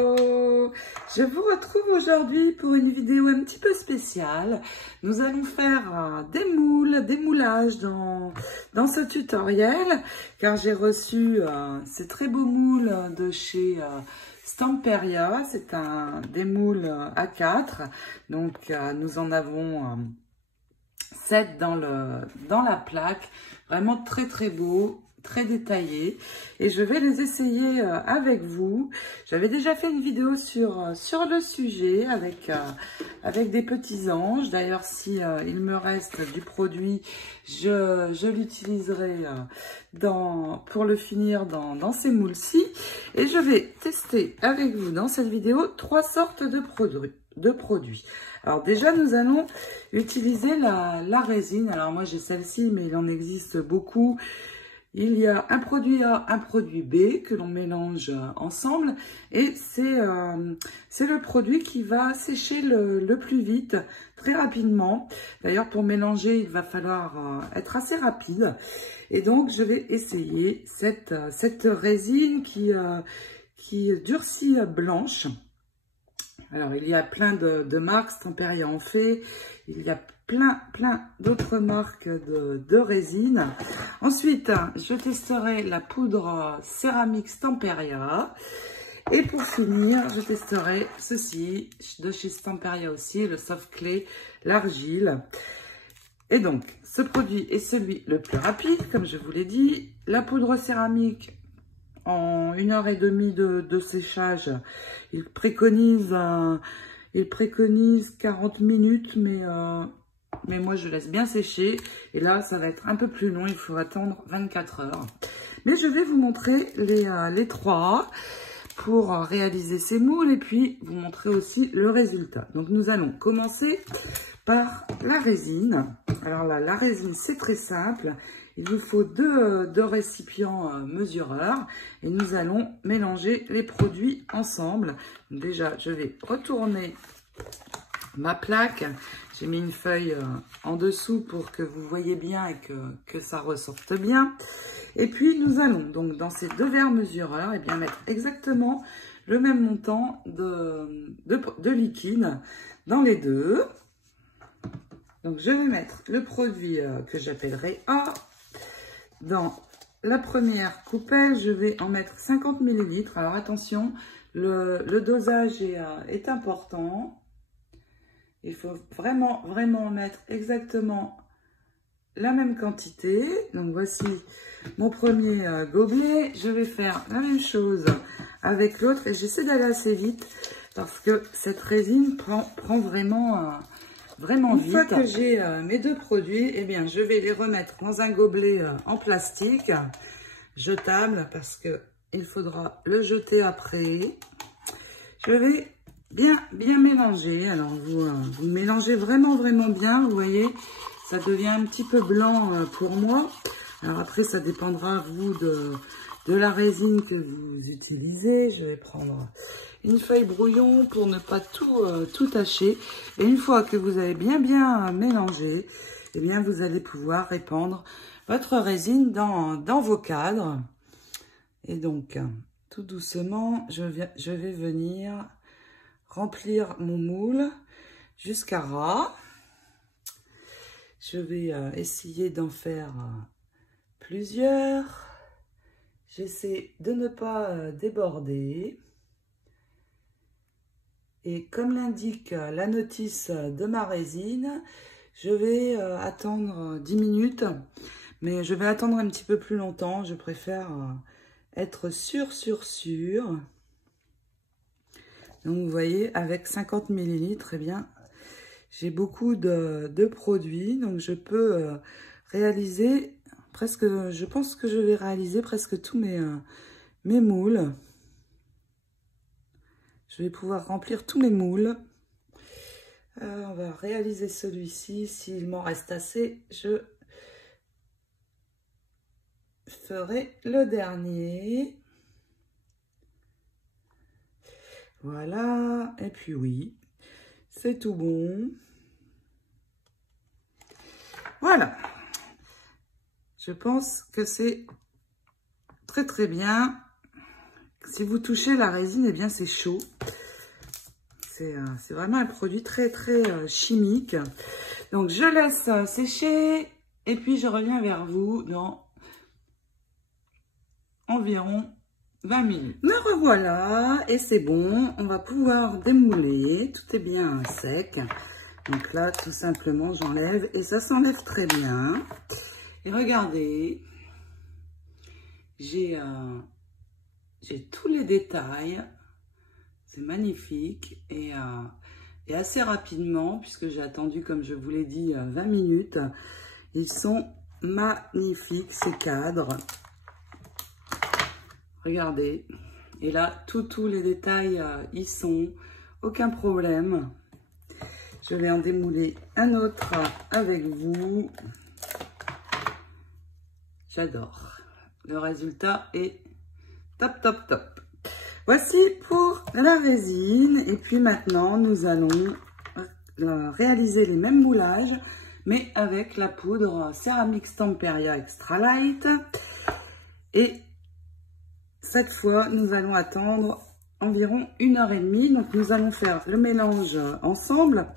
Hello! Je vous retrouve aujourd'hui pour une vidéo un petit peu spéciale. Nous allons faire des moules, des moulages dans ce tutoriel, car j'ai reçu ces très beaux moules de chez Stamperia. C'est des moules A4, donc nous en avons 7 dans la plaque, vraiment très très beau, très détaillé, et je vais les essayer avec vous. J'avais déjà fait une vidéo sur le sujet avec des petits anges. D'ailleurs, si il me reste du produit, je l'utiliserai pour le finir dans ces moules-ci, et je vais tester avec vous dans cette vidéo 3 sortes de produits. Alors déjà, nous allons utiliser la résine. Alors moi j'ai celle-ci, mais il en existe beaucoup. Il y a un produit A, un produit B que l'on mélange ensemble, et c'est le produit qui va sécher le plus vite, très rapidement. D'ailleurs, pour mélanger, il va falloir être assez rapide. Et donc, je vais essayer cette résine qui durcit blanche. Alors, il y a plein de marques, Stamperia en fait, il y a plein d'autres marques de résine. Ensuite, je testerai la poudre céramique Stamperia. Et pour finir, je testerai ceci, de chez Stamperia aussi, le soft clay, l'argile. Et donc, ce produit est celui le plus rapide, comme je vous l'ai dit. La poudre céramique, en 1h30 de séchage, il préconise 40 minutes, mais moi je laisse bien sécher, et là ça va être un peu plus long, il faut attendre 24 heures. Mais je vais vous montrer les 3 pour réaliser ces moules, et puis vous montrer aussi le résultat. Donc nous allons commencer par la résine. Alors là, la résine c'est très simple. Il vous faut deux récipients mesureurs, et nous allons mélanger les produits ensemble. Donc déjà, je vais retourner ma plaque. J'ai mis une feuille en dessous pour que vous voyez bien et que ça ressorte bien. Et puis, nous allons donc dans ces 2 verres mesureurs, et bien mettre exactement le même montant de liquide dans les 2. Donc, je vais mettre le produit que j'appellerai A. Dans la première coupelle, je vais en mettre 50 ml. Alors attention, le dosage est important. Il faut vraiment mettre exactement la même quantité. Donc voici mon premier gobelet. Je vais faire la même chose avec l'autre, et j'essaie d'aller assez vite parce que cette résine prend vraiment vite. Une fois que j'ai mes 2 produits, eh bien, je vais les remettre dans un gobelet en plastique jetable, parce que il faudra le jeter après. Je vais bien mélanger. Alors, vous mélangez vraiment bien. Vous voyez, ça devient un petit peu blanc pour moi. Alors après, ça dépendra, vous, de la résine que vous utilisez. Je vais prendre une feuille brouillon pour ne pas tout tâcher. Et une fois que vous avez bien mélangé, eh bien, vous allez pouvoir répandre votre résine dans vos cadres. Et donc, tout doucement, je vais venir remplir mon moule jusqu'à ras. Je vais essayer d'en faire plusieurs. J'essaie de ne pas déborder. Et comme l'indique la notice de ma résine, je vais attendre 10 minutes. Mais je vais attendre un petit peu plus longtemps. Je préfère être sûr. Donc vous voyez, avec 50 ml, eh bien, j'ai beaucoup de produits. Donc je peux réaliser presque, je pense que je vais réaliser presque tous mes moules. Je vais pouvoir remplir tous mes moules. On va réaliser celui-ci. S'il m'en reste assez, je ferai le dernier. Voilà. Et puis oui, c'est tout bon. Voilà. Je pense que c'est très bien. Si vous touchez la résine, eh bien c'est chaud. C'est vraiment un produit très chimique. Donc je laisse sécher et puis je reviens vers vous dans environ 20 minutes. Me revoilà et c'est bon. On va pouvoir démouler. Tout est bien sec. Donc là, tout simplement, j'enlève et ça s'enlève très bien. Et regardez, j'ai tous les détails. C'est magnifique et assez rapidement, puisque j'ai attendu, comme je vous l'ai dit, 20 minutes. Ils sont magnifiques, ces cadres. Regardez. Et là, tous les détails y sont. Aucun problème. Je vais en démouler un autre avec vous. J'adore. Le résultat est top, top, top. Voici pour la résine. Et puis maintenant, nous allons réaliser les mêmes moulages, mais avec la poudre Ceramix Temperia Extra Light. Et cette fois, nous allons attendre environ 1h30. Donc, nous allons faire le mélange ensemble.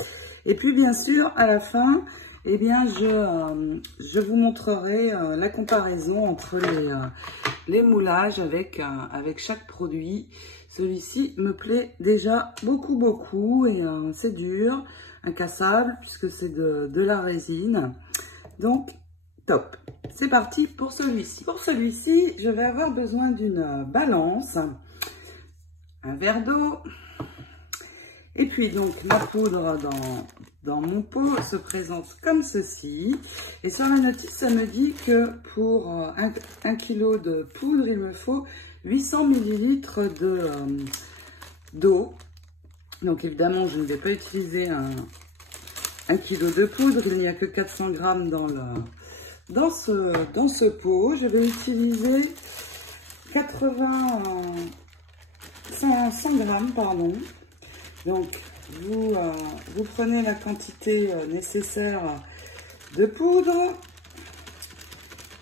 Et puis, bien sûr, à la fin, eh bien, je vous montrerai la comparaison entre les moulages avec chaque produit. Celui-ci me plaît déjà beaucoup et c'est dur, incassable puisque c'est de la résine. Donc, top. C'est parti pour celui-ci. Pour celui-ci, je vais avoir besoin d'une balance, un verre d'eau. Et puis donc ma poudre dans mon pot se présente comme ceci. Et sur la notice, ça me dit que pour 1 kg de poudre, il me faut 800 ml d'eau. Donc évidemment, je ne vais pas utiliser 1 kg de poudre. Il n'y a que 400 g dans ce pot. Je vais utiliser 100 g, pardon. Donc, vous prenez la quantité nécessaire de poudre.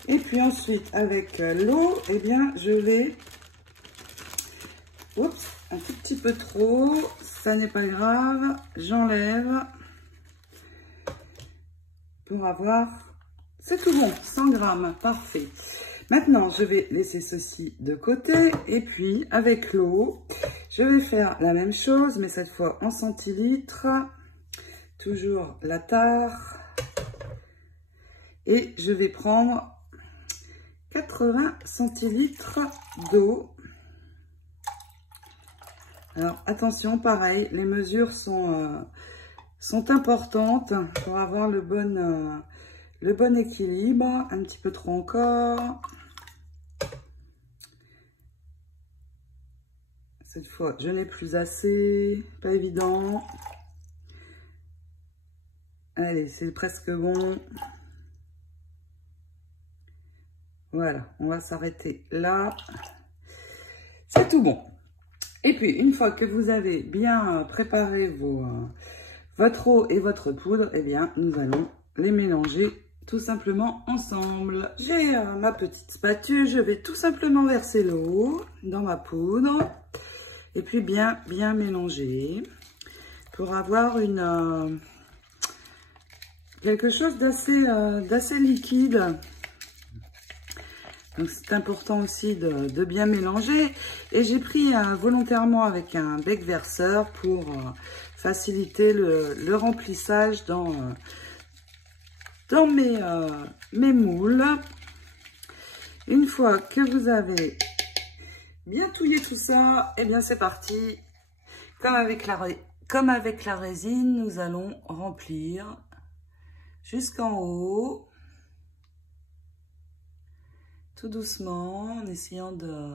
Et puis ensuite, avec l'eau, eh bien, je vais... Oups, un tout petit peu trop. Ça n'est pas grave. J'enlève. Pour avoir... C'est tout bon, 100 g, parfait. Maintenant, je vais laisser ceci de côté. Et puis, avec l'eau... Je vais faire la même chose, mais cette fois en centilitres. Toujours la tare. Et je vais prendre 80 centilitres d'eau. Alors, attention, pareil, les mesures sont importantes pour avoir le bon équilibre. Un petit peu trop encore. Cette fois, je n'ai plus assez. Pas évident. Allez, c'est presque bon. Voilà, on va s'arrêter là. C'est tout bon. Et puis, une fois que vous avez bien préparé votre eau et votre poudre, eh bien, nous allons les mélanger tout simplement ensemble. J'ai ma petite spatule. Je vais tout simplement verser l'eau dans ma poudre. Et puis bien mélanger pour avoir quelque chose d'assez liquide. Donc c'est important aussi de bien mélanger. Et j'ai pris volontairement avec un bec verseur pour faciliter le remplissage dans mes moules. Une fois que vous avez bien touiller tout ça, et bien c'est parti. Comme avec la résine, nous allons remplir jusqu'en haut, tout doucement, en essayant de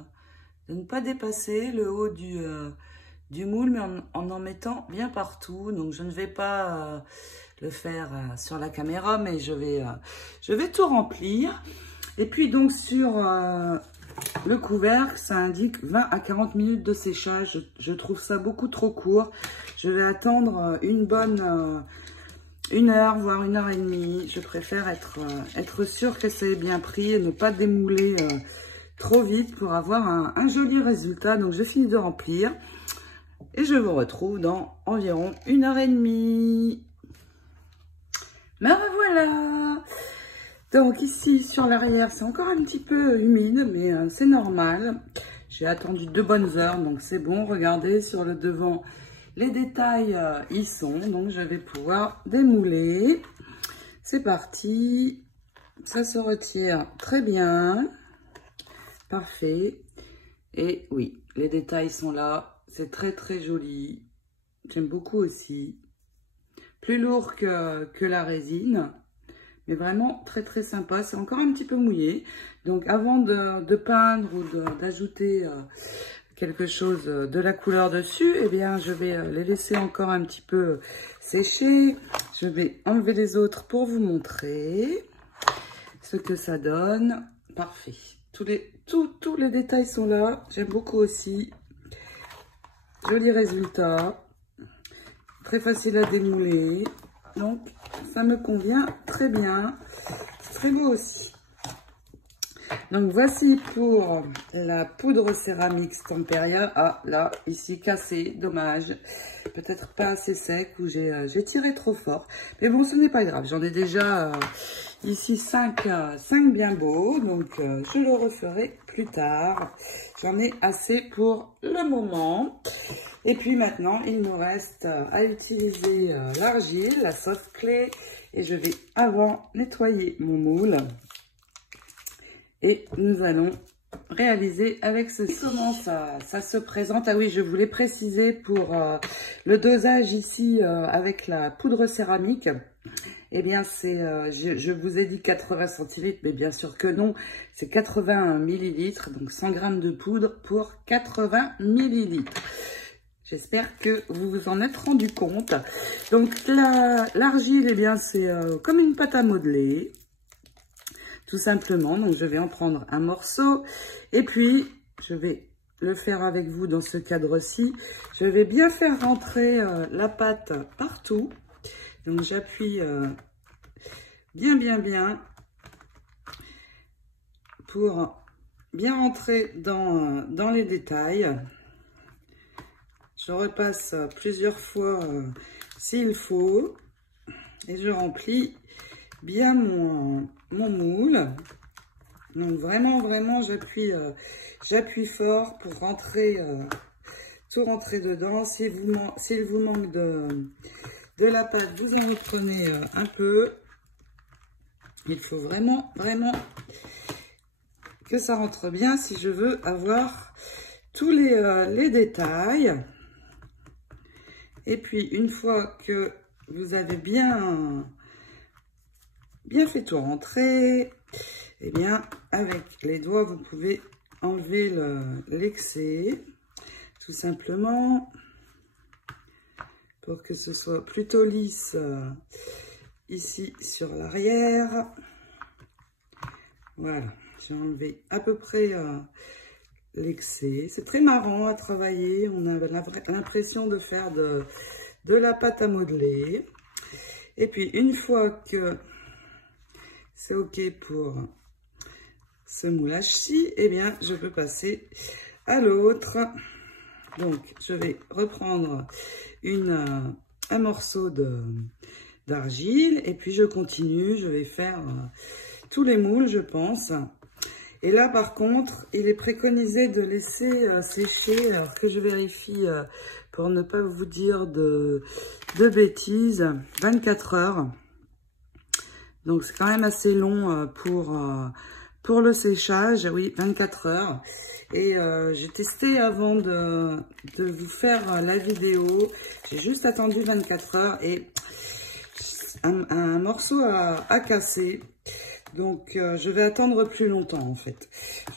ne pas dépasser le haut du moule, mais en mettant bien partout. Donc je ne vais pas le faire sur la caméra, mais je vais tout remplir. Et puis donc sur le couvercle, ça indique 20 à 40 minutes de séchage. Je trouve ça beaucoup trop court. Je vais attendre une bonne 1 heure, voire 1h30. Je préfère être sûre que c'est bien pris et ne pas démouler trop vite pour avoir un joli résultat. Donc je finis de remplir et je vous retrouve dans environ 1h30. Me revoilà. Donc ici sur l'arrière c'est encore un petit peu humide, mais c'est normal. J'ai attendu 2 bonnes heures, donc c'est bon. Regardez sur le devant, les détails y sont, donc je vais pouvoir démouler. C'est parti. Ça se retire très bien. Parfait. Et oui, les détails sont là. C'est très très joli. J'aime beaucoup aussi. Plus lourd que la résine. Mais vraiment très très sympa. C'est encore un petit peu mouillé. Donc avant de peindre ou d'ajouter quelque chose de la couleur dessus, eh bien je vais les laisser encore un petit peu sécher. Je vais enlever les autres pour vous montrer ce que ça donne. Parfait. Tous les détails sont là. J'aime beaucoup aussi. Joli résultat. Très facile à démouler. Donc ça me convient très bien. Très beau aussi. Donc voici pour la poudre céramique Stamperia. Ah là, ici cassé, dommage. Peut-être pas assez sec ou j'ai tiré trop fort. Mais bon, ce n'est pas grave. J'en ai déjà ici 5 bien beaux. Donc je le referai plus tard. J'en ai assez pour le moment. Et puis maintenant, il nous reste à utiliser l'argile, la soft clay. Et je vais avant nettoyer mon moule. Et nous allons réaliser avec ceci. Comment ça se présente? Ah oui, je voulais préciser pour le dosage ici avec la poudre céramique. Eh bien, c'est, je vous ai dit 80 centilitres, mais bien sûr que non. C'est 80 millilitres, donc 100 grammes de poudre pour 80 millilitres. J'espère que vous vous en êtes rendu compte. Donc, l'argile, eh bien, c'est comme une pâte à modeler. Tout simplement, donc je vais en prendre un morceau et puis je vais le faire avec vous dans ce cadre-ci. Je vais bien faire rentrer la pâte partout. Donc j'appuie bien pour bien rentrer dans les détails. Je repasse plusieurs fois s'il faut et je remplis bien mon moule. Donc vraiment j'appuie fort pour rentrer tout rentrer dedans. S'il vous manque de la pâte, vous en reprenez un peu. Il faut vraiment que ça rentre bien si je veux avoir tous les détails. Et puis une fois que vous avez bien fait tout rentrer, et bien avec les doigts vous pouvez enlever l'excès tout simplement pour que ce soit plutôt lisse ici sur l'arrière. Voilà, j'ai enlevé à peu près l'excès. C'est très marrant à travailler, on a l'impression de faire de la pâte à modeler. Et puis une fois que c'est ok pour ce moulage-ci, eh bien, je peux passer à l'autre. Donc, je vais reprendre un morceau d'argile et puis je continue. Je vais faire tous les moules, je pense. Et là, par contre, il est préconisé de laisser sécher, alors que je vérifie pour ne pas vous dire de bêtises, 24 heures. Donc, c'est quand même assez long pour le séchage. Oui, 24 heures. Et j'ai testé avant de vous faire la vidéo. J'ai juste attendu 24 heures et un morceau a cassé. Donc, je vais attendre plus longtemps, en fait.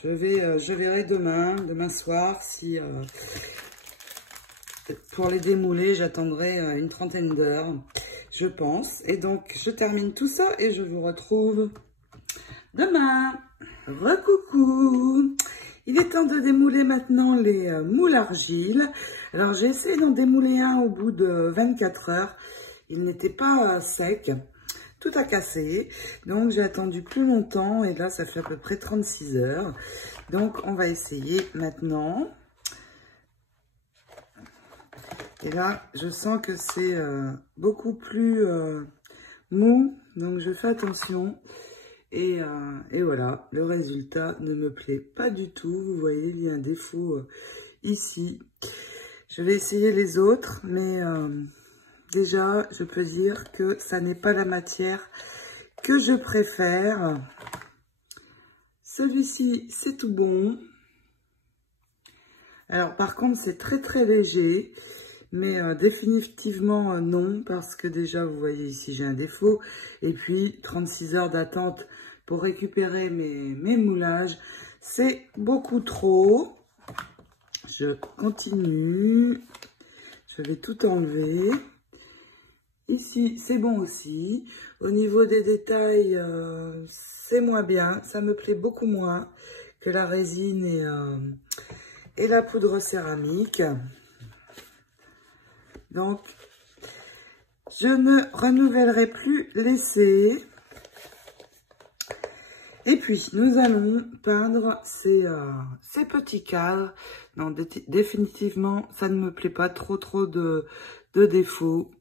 Je verrai demain soir, si pour les démouler, j'attendrai une trentaine d'heures, je pense. Et donc, je termine tout ça et je vous retrouve demain. Recoucou! Il est temps de démouler maintenant les moules argile. Alors, j'ai essayé d'en démouler un au bout de 24 heures. Il n'était pas sec. Tout a cassé, donc j'ai attendu plus longtemps et là ça fait à peu près 36 heures. Donc, on va essayer maintenant. Et là, je sens que c'est beaucoup plus mou. Donc, je fais attention. Et voilà, le résultat ne me plaît pas du tout. Vous voyez, il y a un défaut ici. Je vais essayer les autres, mais déjà, je peux dire que ça n'est pas la matière que je préfère. Celui-ci, c'est tout bon. Alors, par contre, c'est très, très léger. Mais définitivement non, parce que déjà, vous voyez ici, j'ai un défaut. Et puis, 36 heures d'attente pour récupérer mes moulages. C'est beaucoup trop. Je continue. Je vais tout enlever. Ici, c'est bon aussi. Au niveau des détails, c'est moins bien. Ça me plaît beaucoup moins que la résine et la poudre céramique. Donc, je ne renouvellerai plus l'essai. Et puis, nous allons peindre ces petits cadres. Non, définitivement, ça ne me plaît pas. Trop de défauts.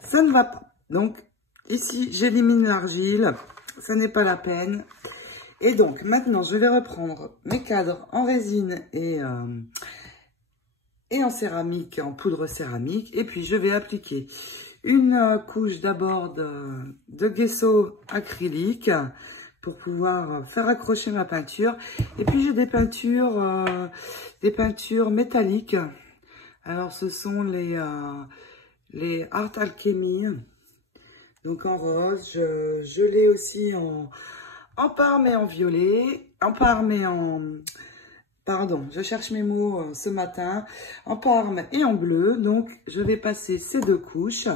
Ça ne va pas. Donc, ici, j'élimine l'argile. Ça n'est pas la peine. Et donc, maintenant, je vais reprendre mes cadres en résine et en céramique, en poudre céramique. Et puis, je vais appliquer une couche d'abord de gesso acrylique pour pouvoir faire accrocher ma peinture. Et puis, j'ai des peintures métalliques. Alors, ce sont les Art Alchemy. Donc, en rose. Je l'ai aussi en parme et en violet. En parme et en... Pardon, je cherche mes mots ce matin, en parme et en bleu. Donc, je vais passer ces deux couches.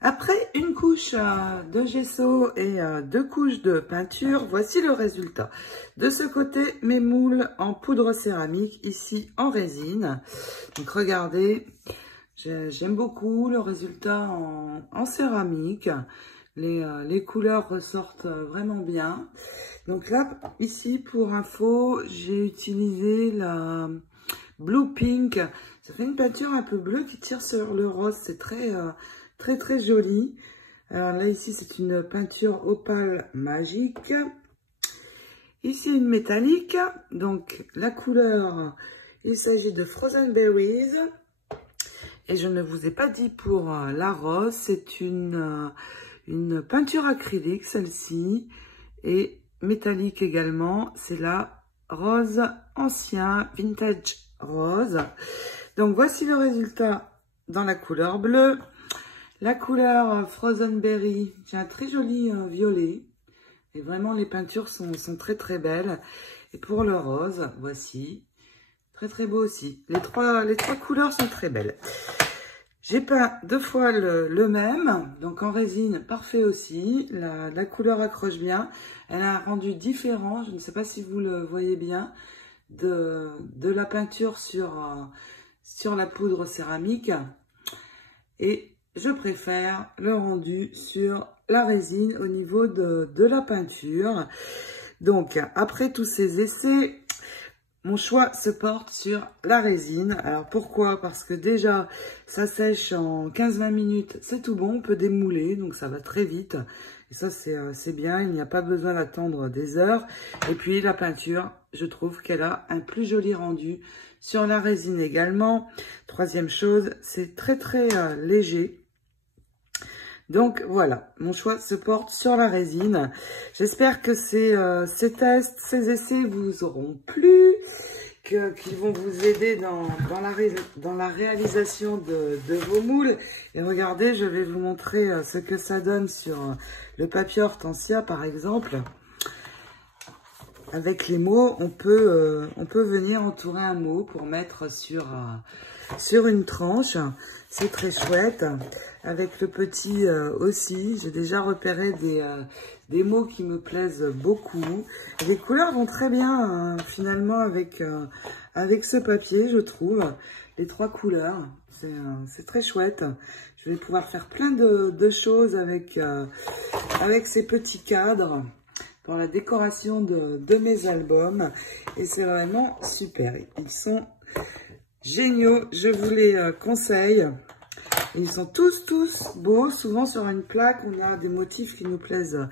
Après une couche de gesso et deux couches de peinture, voici le résultat. De ce côté, mes moules en poudre céramique, ici en résine. Donc, regardez, j'aime beaucoup le résultat en céramique. Les couleurs ressortent vraiment bien. Donc là, ici, pour info, j'ai utilisé la Blue Pink. Ça fait une peinture un peu bleue qui tire sur le rose. C'est très joli. Alors là, ici, c'est une peinture opale magique. Ici, une métallique. Donc, la couleur, il s'agit de Frozen Berries. Et je ne vous ai pas dit pour la rose, c'est une peinture acrylique, celle-ci, et métallique également. C'est la rose ancien, vintage rose. Donc, voici le résultat dans la couleur bleue. La couleur Frozen Berry, j'ai un très joli violet. Et vraiment, les peintures sont très belles. Et pour le rose, voici, très beau aussi. Les trois couleurs sont très belles. J'ai peint deux fois le même, donc en résine, parfait aussi. La couleur accroche bien. Elle a un rendu différent, je ne sais pas si vous le voyez bien, de la peinture sur la poudre céramique. Et je préfère le rendu sur la résine au niveau de la peinture. Donc, après tous ces essais, mon choix se porte sur la résine. Alors pourquoi? Parce que déjà, ça sèche en 15-20 minutes, c'est tout bon, on peut démouler, donc ça va très vite. Et ça, c'est bien, il n'y a pas besoin d'attendre des heures. Et puis la peinture, je trouve qu'elle a un plus joli rendu sur la résine également. Troisième chose, c'est très léger. Donc voilà, mon choix se porte sur la résine. J'espère que ces tests, ces essais vous auront plu, qu'ils vont vous aider dans la réalisation de vos moules. Et regardez, je vais vous montrer ce que ça donne sur le papier hortensia par exemple. Avec les mots, on peut venir entourer un mot pour mettre sur une tranche. C'est très chouette. Avec le petit aussi, j'ai déjà repéré des mots qui me plaisent beaucoup. Et les couleurs vont très bien finalement avec ce papier, je trouve. Les trois couleurs, c'est très chouette. Je vais pouvoir faire plein de choses avec ces petits cadres. pour la décoration de mes albums. Et c'est vraiment super. Ils sont géniaux, je vous les conseille. Et ils sont tous beaux. Souvent sur une plaque, on a des motifs qui nous plaisent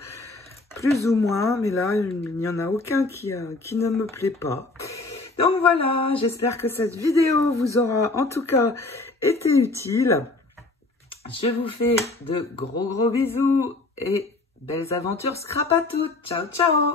plus ou moins. Mais là, il n'y en a aucun qui ne me plaît pas. Donc voilà, j'espère que cette vidéo vous aura en tout cas été utile. Je vous fais de gros bisous et belles aventures scrap à toutes. Ciao, ciao!